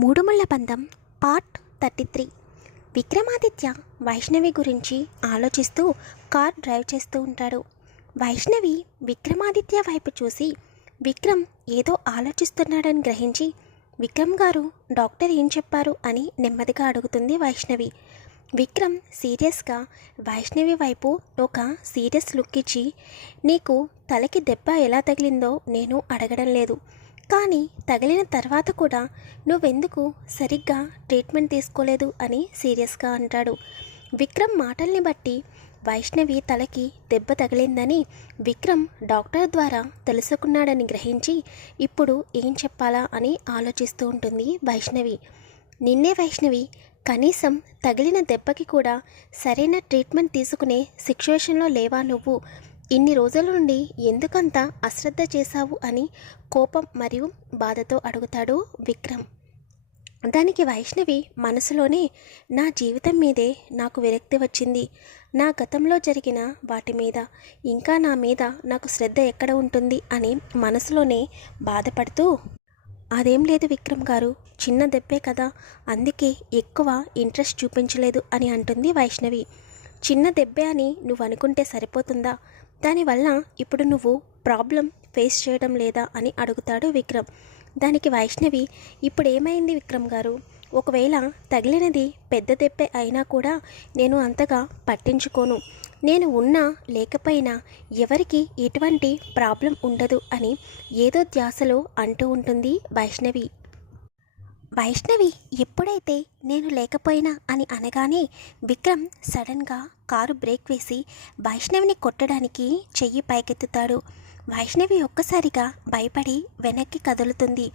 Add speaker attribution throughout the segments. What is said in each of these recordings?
Speaker 1: మూడుముళ్ళ బంధం part thirty three. Vikramaditya Vaishnavi గురించి ఆలోచిస్తూ కార్ డ్రైవ్ చేస్తూ ఉంటాడు. వైష్ణవి విక్రమాదిత్య వైపు చూసి విక్రమ్ ఏదో ఆలోచిస్తున్నాడని గ్రహించి విక్రమ్ గారు డాక్టర్ ఏం చెప్పారు? అని నెమ్మదిగా అడుగుతుంది వైష్ణవి. విక్రమ్ సీరియస్గా వైష్ణవి వైపు ఒక సీరియస్ లుక్ ఇచ్చి నీకు తలకి దెబ్బ ఎలా తగిలిందో నేను అడగడం లేదు. కానీ తగిలిన తర్వాత కూడా నువ్వెందుకు సరిగ్గా ట్రీట్మెంట్ తీసుకోలేదు అని సీరియస్గా అంటాడు. విక్రమ్ మాటల్ని బట్టి వైష్ణవి తలకి దెబ్బ తగిలిందని విక్రమ్ డాక్టర్ ద్వారా తెలుసుకున్నాడని గ్రహించి ఇప్పుడు ఏం చెప్పాలా అని ఆలోచిస్తూ ఉంటుంది వైష్ణవి. నిన్నే వైష్ణవి కనీసం తగిలిన దెబ్బకి కూడా సరైన ట్రీట్మెంట్ తీసుకునే సిచ్యువేషన్లో లేవా నువ్వు? ఇన్ని రోజుల నుండి ఎందుకంత అశ్రద్ధ చేశావు అని కోపం మరియు బాధతో అడుగుతాడు విక్రమ్. దానికి వైష్ణవి మనసులోనే నా జీవితం మీదే నాకు విరక్తి వచ్చింది. నా గతంలో జరిగిన వాటి మీద ఇంకా నా మీద నాకు శ్రద్ధ ఎక్కడ ఉంటుంది అని మనసులోనే బాధపడుతూ అదేం లేదు విక్రమ్ గారు చిన్న దెబ్బే కదా అందుకే ఎక్కువ ఇంట్రెస్ట్ చూపించలేదు అని అంటుంది వైష్ణవి. చిన్న దెబ్బే అని నువ్వు అనుకుంటే సరిపోతుందా? దానివల్ల ఇప్పుడు నువ్వు ప్రాబ్లం ఫేస్ చేయడం లేదా అని అడుగుతాడు విక్రమ్. దానికి వైష్ణవి ఇప్పుడు ఏమైంది విక్రమ్ గారు? ఒకవేళ తగిలినది పెద్ద దెబ్బే అయినా కూడా నేను అంతగా పట్టించుకోను. నేను ఉన్నా లేకపోయినా ఎవరికి ఎటువంటి ప్రాబ్లం ఉండదు అని ఏదో ధ్యాసలో అంటూ ఉంటుంది వైష్ణవి. వైష్ణవి ఎప్పుడైతే నేను లేకపోయినా అని అనగానే విక్రమ్ సడన్గా కారు బ్రేక్ వేసి వైష్ణవిని కొట్టడానికి చెయ్యి పైకెత్తుతాడు. వైష్ణవి ఒక్కసారిగా భయపడి వెనక్కి కదులుతుంది.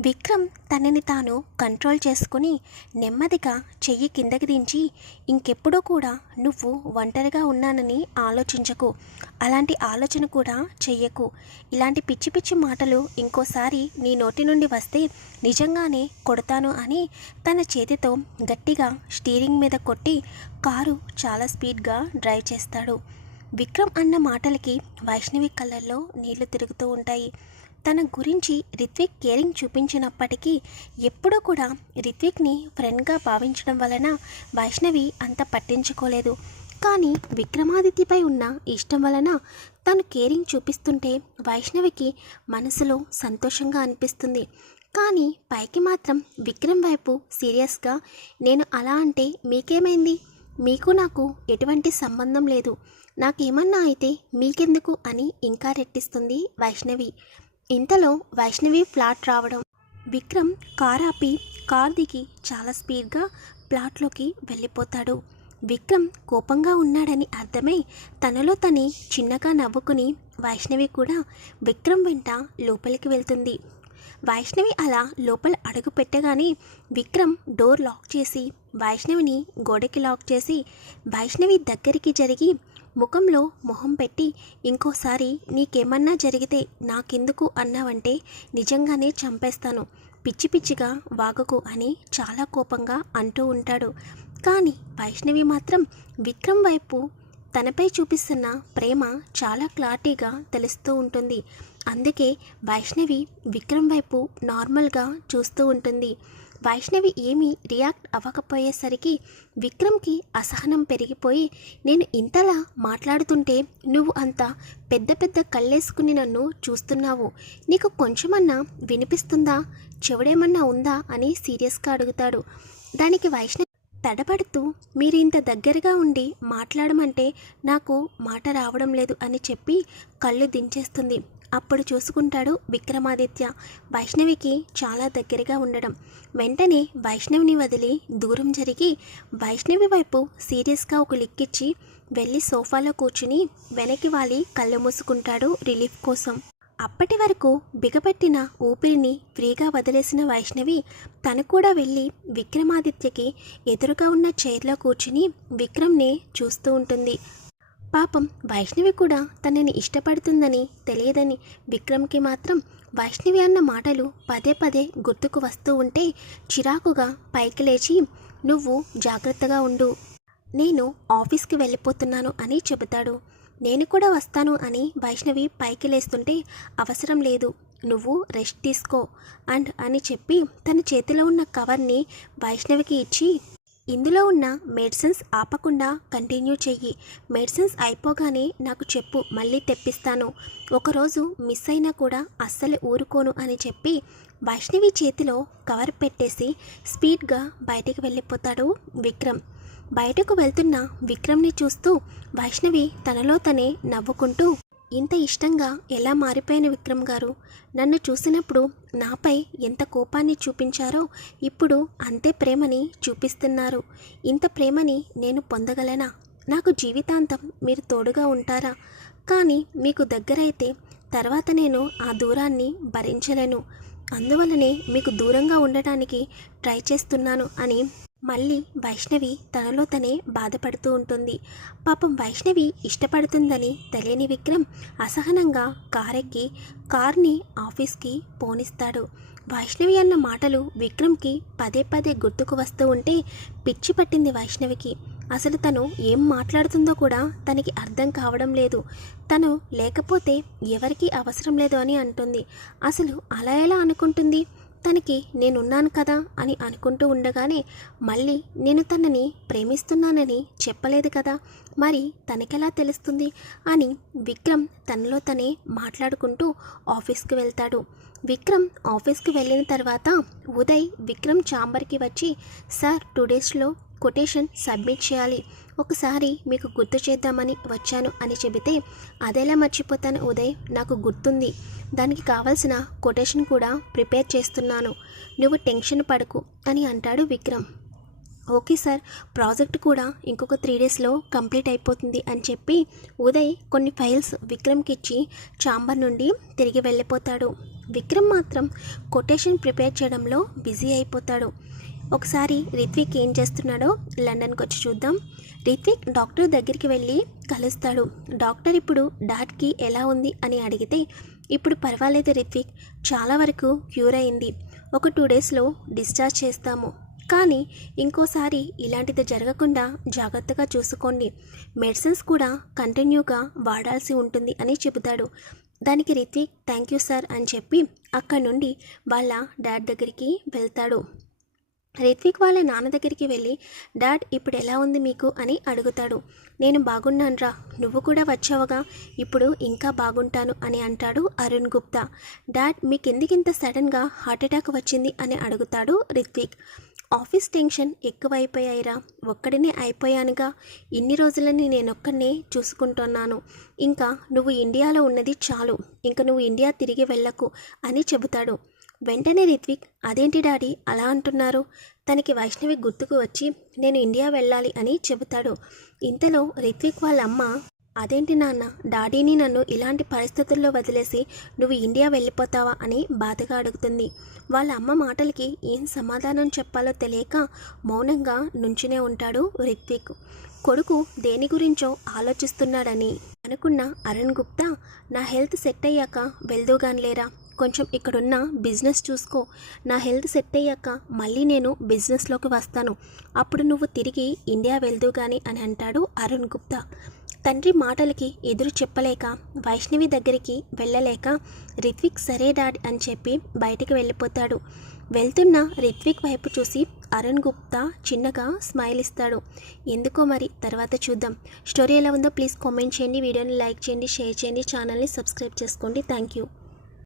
Speaker 1: విక్రమ్ తనని తాను కంట్రోల్ చేసుకుని నెమ్మదిగా చెయ్యి కిందకి దించి ఇంకెప్పుడూ కూడా నువ్వు ఒంటరిగా ఉన్నానని ఆలోచించకు. అలాంటి ఆలోచన కూడా చెయ్యకు. ఇలాంటి పిచ్చి పిచ్చి మాటలు ఇంకోసారి నీ నోటి నుండి వస్తే నిజంగానే కొడతాను అని తన చేతితో గట్టిగా స్టీరింగ్ మీద కొట్టి కారు చాలా స్పీడ్గా డ్రైవ్ చేస్తాడు. విక్రమ్ అన్న మాటలకి వైష్ణవి కళ్ళల్లో నీళ్ళు తిరుగుతూ ఉంటాయి. తన గురించి రిత్విక్ కేరింగ్ చూపించినప్పటికీ ఎప్పుడూ కూడా రిత్విక్ని ఫ్రెండ్గా భావించడం వలన వైష్ణవి అంత పట్టించుకోలేదు. కానీ విక్రమాదిత్యపై ఉన్న ఇష్టం వలన తను కేరింగ్ చూపిస్తుంటే వైష్ణవికి మనసులో సంతోషంగా అనిపిస్తుంది. కానీ పైకి మాత్రం విక్రమ్ వైపు సీరియస్గా నేను అలా అంటే మీకేమైంది? మీకు నాకు ఎటువంటి సంబంధం లేదు. నాకేమన్నా అయితే మీకెందుకు అని ఇంకా రెట్టిస్తుంది వైష్ణవి. ఇంతలో వైష్ణవి ఫ్లాట్ రావడం. విక్రమ్ కార్ ఆపి కార్ దిగి చాలా స్పీడ్గా ప్లాట్లోకి వెళ్ళిపోతాడు. విక్రమ్ కోపంగా ఉన్నాడని అర్థమై తనలో తనే చిన్నగా నవ్వుకుని వైష్ణవి కూడా విక్రమ్ వెంట లోపలికి వెళ్తుంది. వైష్ణవి అలా లోపల అడుగు పెట్టగానే విక్రమ్ డోర్ లాక్ చేసి వైష్ణవిని గోడకి లాక్ చేసి వైష్ణవి దగ్గరికి జరిగి ముఖంలో మొహం పెట్టి ఇంకోసారి నీకేమన్నా జరిగితే నాకెందుకు అన్నావంటే నిజంగానే చంపేస్తాను. పిచ్చి పిచ్చిగా వాగకు అని చాలా కోపంగా అంటూ ఉంటాడు. కానీ వైష్ణవి మాత్రం విక్రమ్ వైపు తనపై చూపిస్తున్న ప్రేమ చాలా క్లారిటీగా తెలుస్తూ ఉంటుంది. అందుకే వైష్ణవి విక్రమ్ వైపు నార్మల్గా చూస్తూ ఉంటుంది. వైష్ణవి ఏమీ రియాక్ట్ అవ్వకపోయేసరికి విక్రమ్కి అసహనం పెరిగిపోయి నేను ఇంతలా మాట్లాడుతుంటే నువ్వు అంత పెద్ద పెద్ద కళ్ళేసుకుని నన్ను చూస్తున్నావు. నీకు కొంచెమన్నా వినిపిస్తుందా? చెవుడేమన్నా ఉందా? అని సీరియస్గా అడుగుతాడు. దానికి వైష్ణవి తడబడుతూ మీరు ఇంత దగ్గరగా ఉండి మాట్లాడమంటే నాకు మాట రావడం లేదు అని చెప్పి కళ్ళు దించేస్తుంది. అప్పుడు చూసుకుంటాడు విక్రమాదిత్య. వైష్ణవికి చాలా దగ్గరగా ఉండడం. వెంటనే వైష్ణవిని వదిలి దూరం జరిగి వైష్ణవి వైపు సీరియస్గా ఒక లిక్కిచ్చి వెళ్ళి సోఫాలో కూర్చుని వెనక్కి వాలి కళ్ళు మూసుకుంటాడు రిలీఫ్ కోసం. అప్పటి వరకు బిగపట్టిన ఊపిరిని ఫ్రీగా వదిలేసిన వైష్ణవి తను కూడా వెళ్ళి విక్రమాదిత్యకి ఎదురుగా ఉన్న చైర్లో కూర్చుని విక్రమ్నే చూస్తూ ఉంటుంది. పాపం వైష్ణవి కూడా తనని ఇష్టపడుతుందని తెలియదని విక్రమ్కి మాత్రం వైష్ణవి అన్న మాటలు పదే పదే గుర్తుకు వస్తూ ఉంటే చిరాకుగా పైకి లేచి నువ్వు జాగ్రత్తగా ఉండు. నేను ఆఫీస్కి వెళ్ళిపోతున్నాను అని చెబుతాడు. నేను కూడా వస్తాను అని వైష్ణవి పైకి లేస్తుంటే అవసరం లేదు. నువ్వు రెస్ట్ తీసుకో అండ్ అని చెప్పి తన చేతిలో ఉన్న కవర్ని వైష్ణవికి ఇచ్చి ఇందులో ఉన్న మెడిసిన్స్ ఆపకుండా కంటిన్యూ చెయ్యి. మెడిసిన్స్ అయిపోగానే నాకు చెప్పు మళ్ళీ తెప్పిస్తాను. ఒకరోజు మిస్ అయినా కూడా అస్సలు ఊరుకోను అని చెప్పి వైష్ణవి చేతిలో కవర్ పెట్టేసి స్పీడ్గా బయటికి వెళ్ళిపోతాడు విక్రమ్. బయటకు వెళ్తున్న విక్రమ్ని చూస్తూ వైష్ణవి తనలో తనే నవ్వుకుంటూ ఇంత ఇష్టంగా ఎలా మారిపోయిన విక్రమ్ గారు? నన్ను చూసినప్పుడు నాపై ఎంత కోపాన్ని చూపించారో ఇప్పుడు అంతే ప్రేమని చూపిస్తున్నారు. ఇంత ప్రేమని నేను పొందగలనా? నాకు జీవితాంతం మీరు తోడుగా ఉంటారా? కానీ మీకు దగ్గరైతే తర్వాత నేను ఆ దూరాన్ని భరించలేను. అందువలనే మీకు దూరంగా ఉండటానికి ట్రై చేస్తున్నాను అని మళ్ళీ వైష్ణవి తనలో తనే బాధపడుతూ ఉంటుంది. పాపం వైష్ణవి ఇష్టపడుతుందని తెలియని విక్రమ్ అసహనంగా కారెక్కి కార్ని ఆఫీస్కి పోనిస్తాడు. వైష్ణవి అన్న మాటలు విక్రమ్కి పదే పదే గుర్తుకు వస్తూ ఉంటే పిచ్చి పట్టింది వైష్ణవికి. అసలు తను ఏం మాట్లాడుతుందో కూడా తనకి అర్థం కావడం లేదు. తను లేకపోతే ఎవరికీ అవసరం లేదు అని అంటుంది. అసలు అలా ఎలా అనుకుంటుంది? తనకి నేనున్నాను కదా అని అనుకుంటూ ఉండగానే మళ్ళీ నేను తనని ప్రేమిస్తున్నానని చెప్పలేదు కదా మరి తనకెలా తెలుస్తుంది అని విక్రమ్ తనలో తనే మాట్లాడుకుంటూ ఆఫీస్కి వెళ్తాడు. విక్రమ్ ఆఫీస్కి వెళ్ళిన తర్వాత ఉదయ్ విక్రమ్ ఛాంబర్కి వచ్చి సార్ టూ డేస్లో కొటేషన్ సబ్మిట్ చేయాలి. ఒకసారి మీకు గుర్తు చేద్దామని వచ్చాను అని చెబితే అదేలా మర్చిపోతాను ఉదయ్ నాకు గుర్తుంది. దానికి కావలసిన కొటేషన్ కూడా ప్రిపేర్ చేస్తున్నాను. నువ్వు టెన్షన్ పడకు అని అంటాడు విక్రమ్. ఓకే సార్ ప్రాజెక్ట్ కూడా ఇంకొక త్రీ డేస్లో కంప్లీట్ అయిపోతుంది అని చెప్పి ఉదయ్ కొన్ని ఫైల్స్ విక్రమ్కి ఇచ్చి చాంబర్ నుండి తిరిగి వెళ్ళిపోతాడు. విక్రమ్ మాత్రం కొటేషన్ ప్రిపేర్ చేయడంలో బిజీ అయిపోతాడు. ఒకసారి రిత్విక్ ఏం చేస్తున్నాడో లండన్కి వచ్చి చూద్దాం. రిత్విక్ డాక్టర్ దగ్గరికి వెళ్ళి కలుస్తాడు. డాక్టర్ ఇప్పుడు డాట్కి ఎలా ఉంది అని అడిగితే ఇప్పుడు పర్వాలేదు రిత్విక్ చాలా వరకు క్యూర్ అయింది. ఒక టూ డేస్లో డిశ్చార్జ్ చేస్తాము. కానీ ఇంకోసారి ఇలాంటిది జరగకుండా జాగ్రత్తగా చూసుకోండి. మెడిసిన్స్ కూడా కంటిన్యూగా వాడాల్సి ఉంటుంది అని చెబుతాడు. దానికి రిత్విక్ థ్యాంక్ యూ సార్ అని చెప్పి అక్కడి నుండి వాళ్ళ డాడ్ దగ్గరికి వెళ్తాడు. రిత్విక్ వాళ్ళ నాన్న దగ్గరికి వెళ్ళి డాడ్ ఇప్పుడు ఎలా ఉంది మీకు? అని అడుగుతాడు. నేను బాగున్నానురా. నువ్వు కూడా వచ్చావుగా. ఇప్పుడు ఇంకా బాగుంటాను అని అంటాడు అరుణ్ గుప్తా. డాడ్ మీకెందుకింత సడన్గా హార్ట్అటాక్ వచ్చింది? అని అడుగుతాడు రిత్విక్ ఆఫీస్ టెన్షన్ ఎక్కువైపోయాయిరా. ఒక్కడినే అయిపోయానుగా. ఇన్ని రోజులని నేనొక్కడినే చూసుకుంటున్నాను. ఇంకా నువ్వు ఇండియాలో ఉన్నది చాలు. ఇంక నువ్వు ఇండియా తిరిగి వెళ్ళకు అని చెబుతాడు. వెంటనే రిత్విక్ అదేంటి డాడీ? అలా అంటున్నారు. తనకి వైష్ణవి గుర్తుకు వచ్చి నేను ఇండియా వెళ్ళాలి అని చెబుతాడు. ఇంతలో రిత్విక్ వాళ్ళ అమ్మ అదేంటి నాన్న? డాడీని నన్ను ఇలాంటి పరిస్థితుల్లో వదిలేసి నువ్వు ఇండియా వెళ్ళిపోతావా? అని బాధగా అడుగుతుంది. వాళ్ళ అమ్మ మాటలకి ఏం సమాధానం చెప్పాలో తెలియక మౌనంగా నుంచునే ఉంటాడు రిత్విక్. కొడుకు దేని గురించో ఆలోచిస్తున్నాడని అనుకున్న అరుణ్ గుప్తా నా హెల్త్ సెట్ అయ్యాక వెళ్దూగానిలేరా కొంచెం ఇక్కడున్న బిజినెస్ చూసుకో. నా హెల్త్ సెట్ అయ్యాక మళ్ళీ నేను బిజినెస్లోకి వస్తాను. అప్పుడు నువ్వు తిరిగి ఇండియా వెళ్దు కానీ అని అంటాడు అరుణ్ గుప్తా. తండ్రి మాటలకి ఎదురు చెప్పలేక వైష్ణవి దగ్గరికి వెళ్ళలేక రిత్విక్ సరే డాడ్ అని చెప్పి బయటికి వెళ్ళిపోతాడు. వెళ్తున్న రిత్విక్ వైపు చూసి అరుణ్ గుప్తా చిన్నగా స్మైల్ ఇస్తాడు. ఎందుకో మరి? తర్వాత చూద్దాం. స్టోరీ ఎలా ఉందో ప్లీజ్ కామెంట్ చేయండి వీడియోని లైక్ చేయండి షేర్ చేయండి ఛానల్ని సబ్స్క్రైబ్ చేసుకోండి. Thank you